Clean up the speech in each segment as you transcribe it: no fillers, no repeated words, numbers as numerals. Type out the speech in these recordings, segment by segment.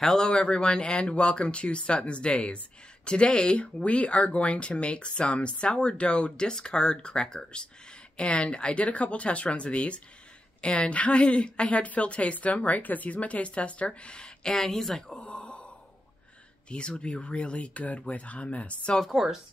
Hello everyone and welcome to Sutton's Days. Today we are going to make some sourdough discard crackers. And I did a couple test runs of these and I had Phil taste them, right? Because he's my taste tester. And he's like, oh, these would be really good with hummus. So of course,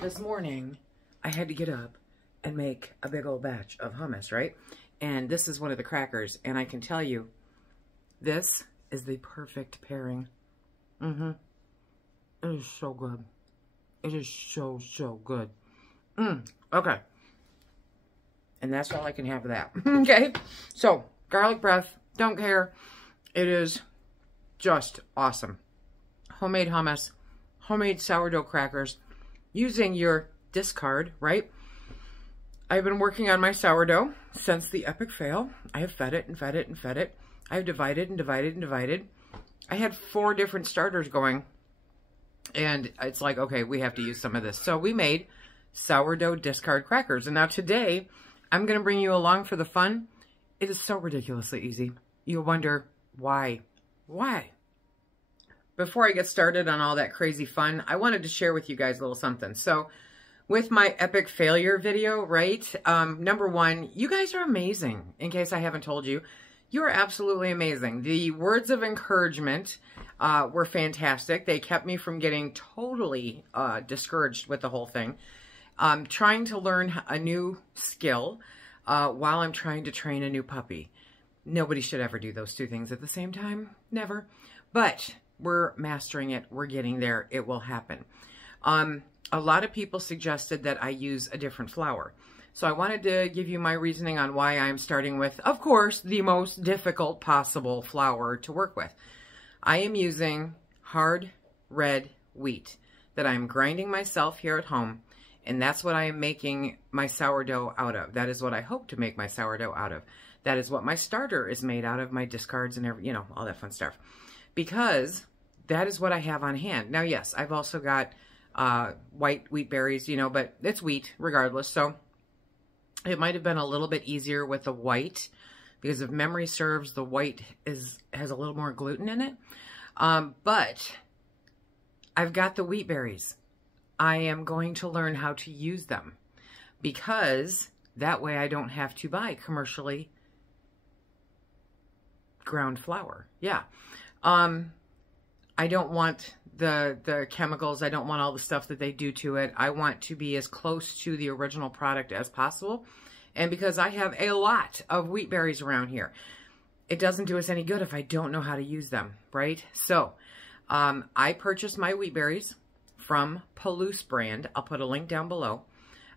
this morning I had to get up and make a big old batch of hummus, right? And this is one of the crackers. And I can tell you, this is the perfect pairing. It is so good. It is so good. Okay. And that's all I can have of that. Okay. So, garlic breath. Don't care. It is just awesome. Homemade hummus. Homemade sourdough crackers. Using your discard, right? I've been working on my sourdough since the epic fail. I have fed it and fed it and fed it. I've divided and divided and divided. I had 4 different starters going. And it's like, okay, we have to use some of this. So we made sourdough discard crackers. And now today, I'm going to bring you along for the fun. It is so ridiculously easy. You'll wonder, why? Why? Before I get started on all that crazy fun, I wanted to share with you guys a little something. So with my epic failure video, right? Number 1, you guys are amazing. In case I haven't told you. You are absolutely amazing. The words of encouragement were fantastic. They kept me from getting totally discouraged with the whole thing. Trying to learn a new skill while I'm trying to train a new puppy. Nobody should ever do those 2 things at the same time. Never. But we're mastering it. We're getting there. It will happen. A lot of people suggested that I use a different flour. So I wanted to give you my reasoning on why I'm starting with, of course, the most difficult possible flour to work with. I am using hard red wheat that I'm grinding myself here at home, and that's what I am making my sourdough out of. That is what I hope to make my sourdough out of. That is what my starter is made out of, my discards and every, all that fun stuff. Because that is what I have on hand. Now, yes, I've also got white wheat berries, but it's wheat regardless, so it might have been a little bit easier with the white, because if memory serves, the white has a little more gluten in it. But I've got the wheat berries. I am going to learn how to use them, because that way I don't have to buy commercially ground flour. Yeah. I don't want the chemicals. I don't want all the stuff that they do to it. I want to be as close to the original product as possible. And because I have a lot of wheat berries around here, it doesn't do us any good if I don't know how to use them, right? So, I purchased my wheat berries from Palouse brand. I'll put a link down below.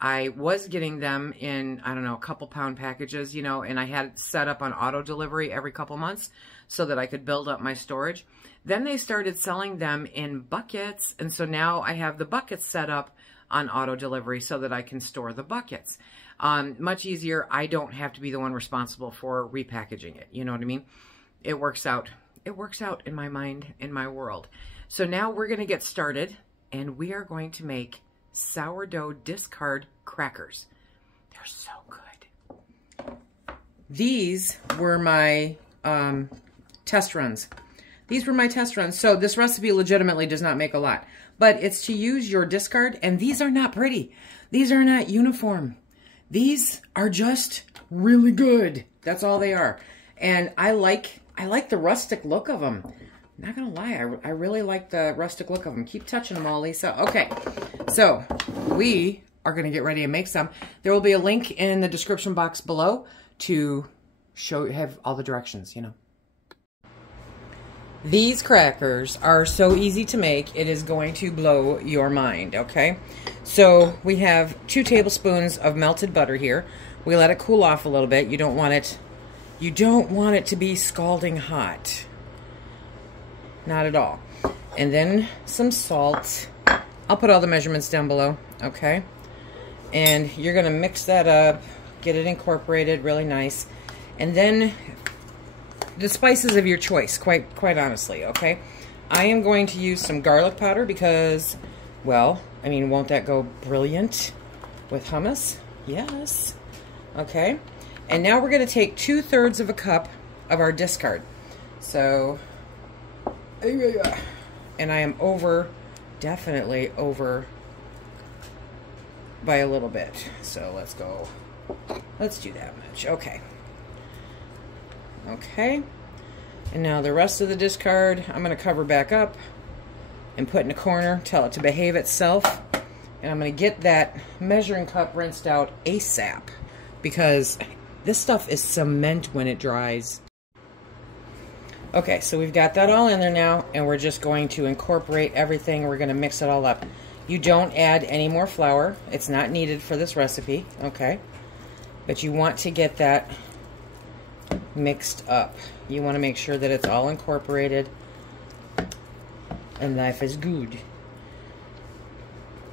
I was getting them in, I don't know, a couple pound packages, and I had it set up on auto delivery every couple months so that I could build up my storage. Then they started selling them in buckets, and so now I have the buckets set up on auto delivery so that I can store the buckets. Much easier. I don't have to be the one responsible for repackaging it. You know what I mean? It works out. It works out in my mind, in my world. So now we're going to get started, and we are going to make sourdough discard crackers. They're so good. These were my test runs. These were my test runs. So this recipe legitimately does not make a lot, but it's to use your discard, and these are not pretty. These are not uniform. These are just really good. That's all they are. And I like the rustic look of them. Not gonna lie, I really like the rustic look of them. Keep touching them all, Lisa. Okay, so we are gonna get ready to make some. There will be a link in the description box below to have all the directions, These crackers are so easy to make, it is going to blow your mind, okay? So we have 2 tablespoons of melted butter here. We let it cool off a little bit. You don't want it to be scalding hot. Not at all. And then some salt. I'll put all the measurements down below, okay? And you're gonna mix that up, get it incorporated really nice. And then the spices of your choice, quite honestly, okay? I am going to use some garlic powder because, well, I mean, won't that go brilliant with hummus? Yes. Okay. And now we're going to take 2/3 of a cup of our discard. So And I am over, definitely over by a little bit. So let's go. Let's do that much. Okay. Okay. And now the rest of the discard, I'm going to cover back up and put in a corner, tell it to behave itself. And I'm going to get that measuring cup rinsed out ASAP because this stuff is cement when it dries. Okay, so we've got that all in there now, and we're just going to incorporate everything. We're going to mix it all up. You don't add any more flour. It's not needed for this recipe, okay? But you want to get that mixed up. You want to make sure that it's all incorporated, and life is good.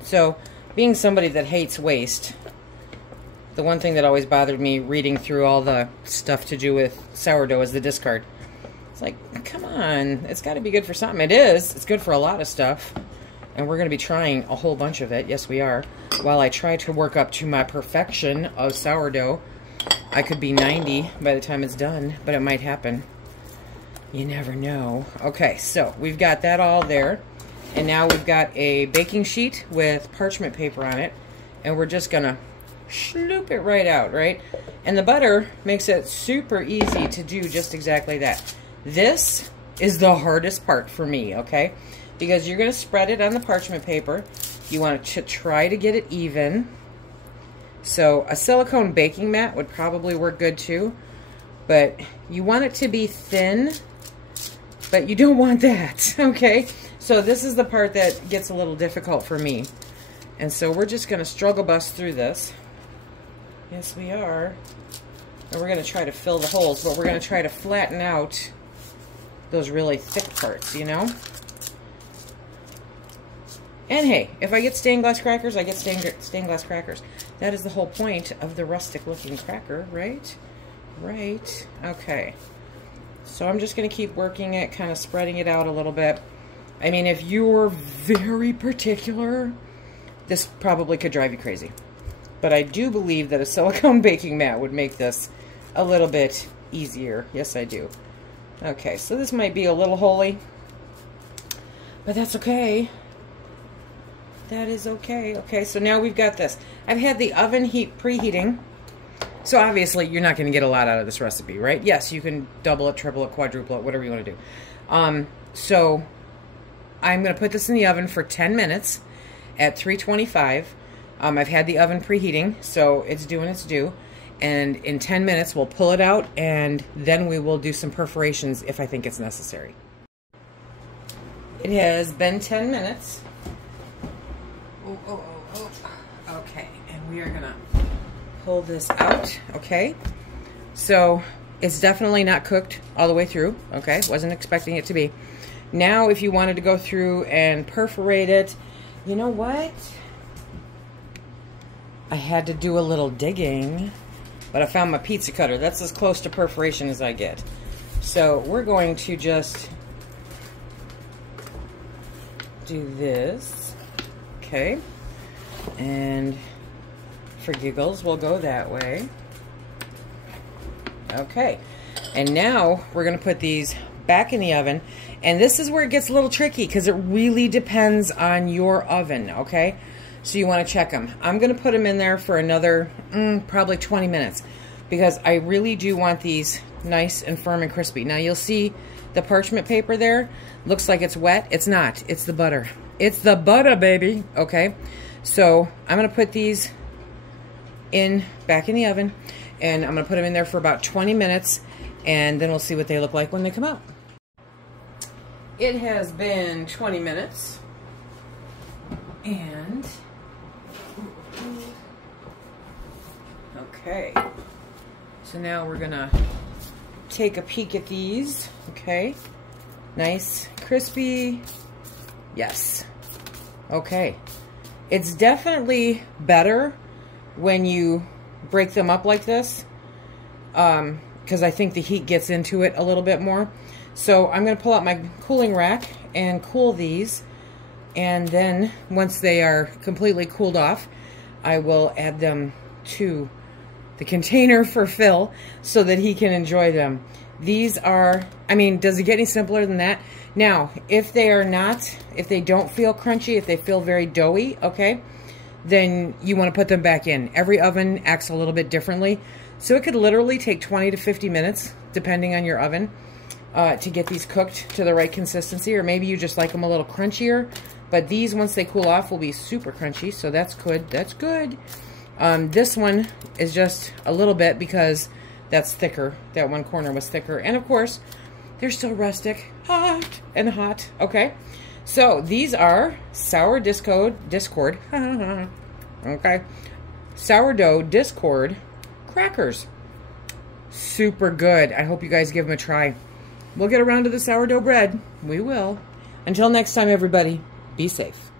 So, being somebody that hates waste, the one thing that always bothered me reading through all the stuff to do with sourdough is the discard. It's like, come on, it's got to be good for something. It is. It's good for a lot of stuff. And we're going to be trying a whole bunch of it. Yes, we are. While I try to work up to my perfection of sourdough, I could be 90 by the time it's done, but it might happen. You never know. Okay, so we've got that all there. And now we've got a baking sheet with parchment paper on it. And we're just going to sloop it right out, right? And the butter makes it super easy to do just exactly that. This is the hardest part for me, okay? Because you're going to spread it on the parchment paper. You want to try to get it even. So a silicone baking mat would probably work good too. But you want it to be thin, but you don't want that, okay? So this is the part that gets a little difficult for me. And so we're just going to struggle bust through this. Yes, we are. And we're going to try to fill the holes, but we're going to try to flatten out those really thick parts, you know? And hey, if I get stained glass crackers, I get stained glass crackers. That is the whole point of the rustic looking cracker, right? Right. Okay. So I'm just going to keep working it, kind of spreading it out a little bit. I mean, if you're very particular, this probably could drive you crazy. But I do believe that a silicone baking mat would make this a little bit easier. Yes, I do. Okay, so this might be a little holy, but that's okay. That is okay. Okay, so now we've got this. I've had the oven heat preheating. So obviously you're not going to get a lot out of this recipe, right? Yes, you can double it, triple it, quadruple it, whatever you want to do. So I'm going to put this in the oven for 10 minutes at 325. I've had the oven preheating, so it's doing its due. And in 10 minutes, we'll pull it out, and then we will do some perforations if I think it's necessary. It has been 10 minutes. Okay, and we are going to pull this out, okay? So it's definitely not cooked all the way through, okay? Wasn't expecting it to be. Now, if you wanted to go through and perforate it, you know what? I had to do a little digging, but I found my pizza cutter. That's as close to perforation as I get. So we're going to just do this, okay? And for giggles, we'll go that way. Okay, and now we're going to put these back in the oven. And this is where it gets a little tricky because it really depends on your oven, okay? So you want to check them. I'm going to put them in there for another probably 20 minutes because I really do want these nice and firm and crispy. Now you'll see the parchment paper there. Looks like it's wet. It's not. It's the butter. It's the butter, baby. Okay. So I'm going to put these back in the oven, and I'm going to put them in there for about 20 minutes, and then we'll see what they look like when they come out. It has been 20 minutes, and okay, so now we're gonna take a peek at these. Okay, nice, crispy. Yes. Okay, it's definitely better when you break them up like this, because I think the heat gets into it a little bit more. So I'm going to pull out my cooling rack and cool these, and then once they are completely cooled off, I will add them to the container for Phil so that he can enjoy them. These are, I mean, does it get any simpler than that? Now, if they don't feel crunchy, if they feel very doughy, okay, then you want to put them back in. Every oven acts a little bit differently. So it could literally take 20 to 50 minutes, depending on your oven, to get these cooked to the right consistency. Or maybe you just like them a little crunchier. But these, once they cool off, will be super crunchy. So that's good. That's good. This one is just a little bit because that's thicker. That one corner was thicker. And of course, they're still rustic. Hot. Okay. So these are sour discord. Okay. Sourdough Discord crackers. Super good. I hope you guys give them a try. We'll get around to the sourdough bread. We will. Until next time, everybody, be safe.